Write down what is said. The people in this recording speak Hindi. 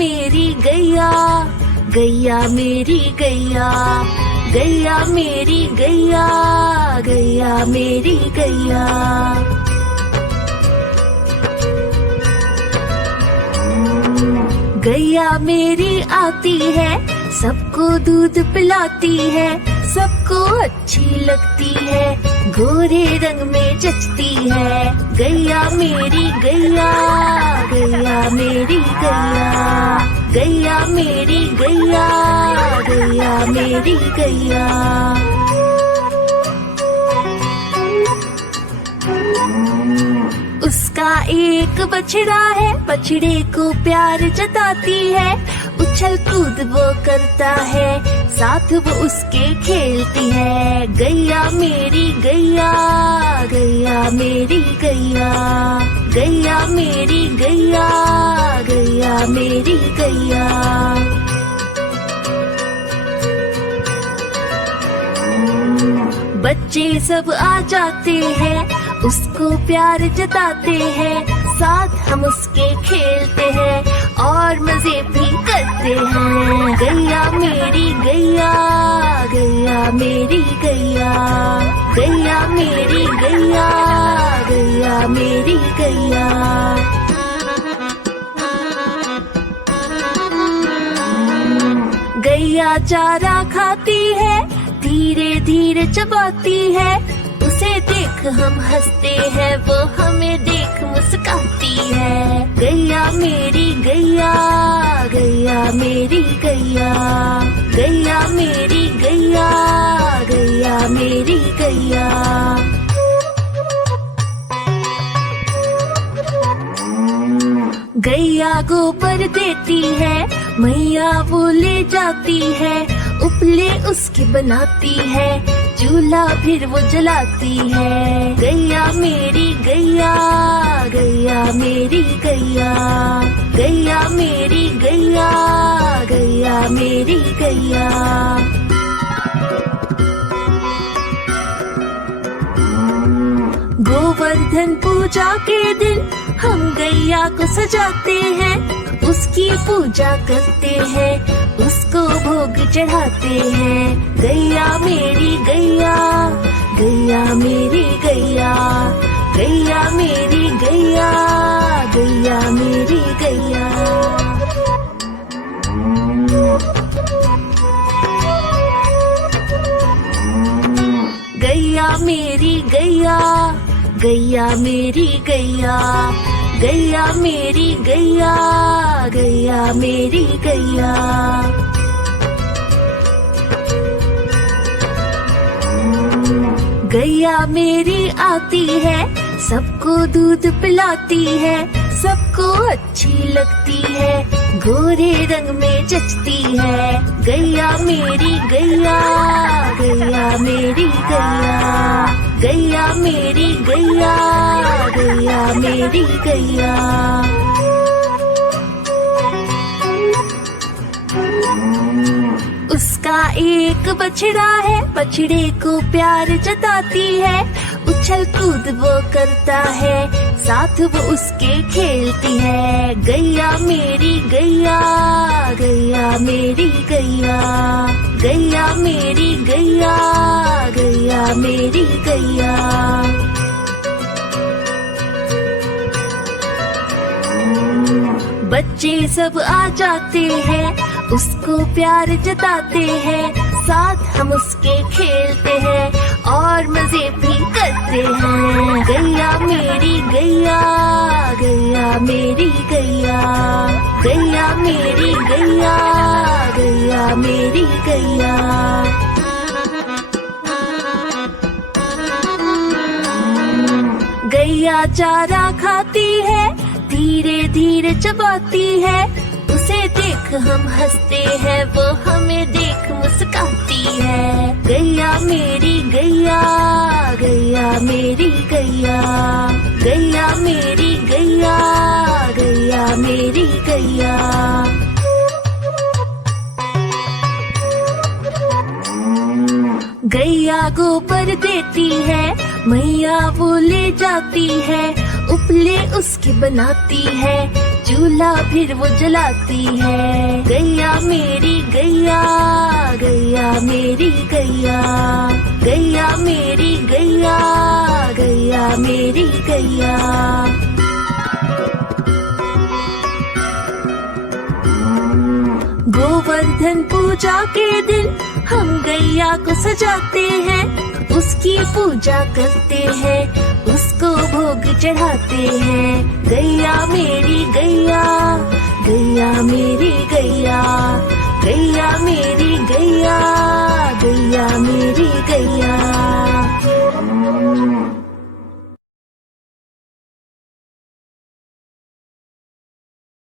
मेरी गैया, गैया मेरी गैया, गैया मेरी गैया, गैया मेरी गैया। गैया मेरी आती है, सबको दूध पिलाती है, सबको अच्छी लगती है, गोरे रंग में जचती है। गैया मेरी गैया, गैया मेरी गैया, गैया मेरी गैया, गैया मेरी गैया। उसका एक बछड़ा है, बछड़े को प्यार जताती है, उछल कूद वो करता है, साथ वो उसके खेलती है। गैया मेरी गैया, गैया मेरी गैया, गैया मेरी गैया, गैया मेरी गैया। बच्चे सब आ जाते हैं, उसको प्यार जताते हैं, साथ हम उसके खेलते हैं और मजे भी करते हैं। गैया मेरी गैया, गैया मेरी गैया, गैया मेरी गैया, गैया मेरी गैया। गैया चारा खाती है, धीरे धीरे चबाती है, उसे देख हम हंसते हैं, वो हमें देख मुस्काती है। गैया मेरी गैया, गैया मेरी गैया, गैया मेरी गैया, गैया मेरी गैया। गैया गोबर देती है, मैया वो ले जाती है, उपले उसकी बनाती है, चूल्हा फिर वो जलाती है। गैया मेरी गैया, गैया मेरी गैया, गैया मेरी गैया, गैया मेरी गैया। गोवर्धन पूजा के दिन हम गैया को सजाते हैं, उसकी पूजा करते हैं, उसको भोग चढ़ाते हैं। गैया मेरी गैया, गैया मेरी गैया, गैया मेरी गैया, गैया मेरी गैया। गैया मेरी गैया, गैया मेरी गैया, गैया मेरी गैया, गैया मेरी गैया। गैया मेरी आती है, सबको दूध पिलाती है, सबको अच्छी लगती है, गोरे रंग में जचती है। गैया मेरी गैया, गैया मेरी गैया, गैया मेरी गैया, गैया मेरी गैया। उसका एक बछड़ा है, बछड़े को प्यार जताती है, उछल कूद वो करता है, साथ वो उसके खेलती है। गैया मेरी गैया, गैया मेरी गैया, गैया मेरी गैया, गैया मेरी गैया। बच्चे सब आ जाते हैं, उसको प्यार जताते हैं, साथ हम उसके खेलते हैं और मजे भी करते हैं। गैया मेरी गैया, गैया मेरी गैया, गैया मेरी गैया, गैया मेरी गैया। गैया चारा खाती है, धीरे धीरे चबाती है, उसे देख हम हंसते हैं, वो हमें देख मुस्काती है। गैया मेरी गैया, गैया मेरी गैया, गैया मेरी गैया, गैया मेरी गैया। गैया गोबर देती है, मैया वो ले जाती है, उपले उसकी बनाती है, चूल्हा फिर वो जलाती है। गैया मेरी गैया, गैया मेरी गैया, गैया मेरी गैया, गैया मेरी गैया। गोवर्धन पूजा के दिन हम गैया को सजाते हैं, उसकी पूजा करते हैं, उसको भोग चढ़ाते हैं। गैया मेरी गैया, गैया मेरी गैया, गैया मेरी गैया, गैया मेरी गैया।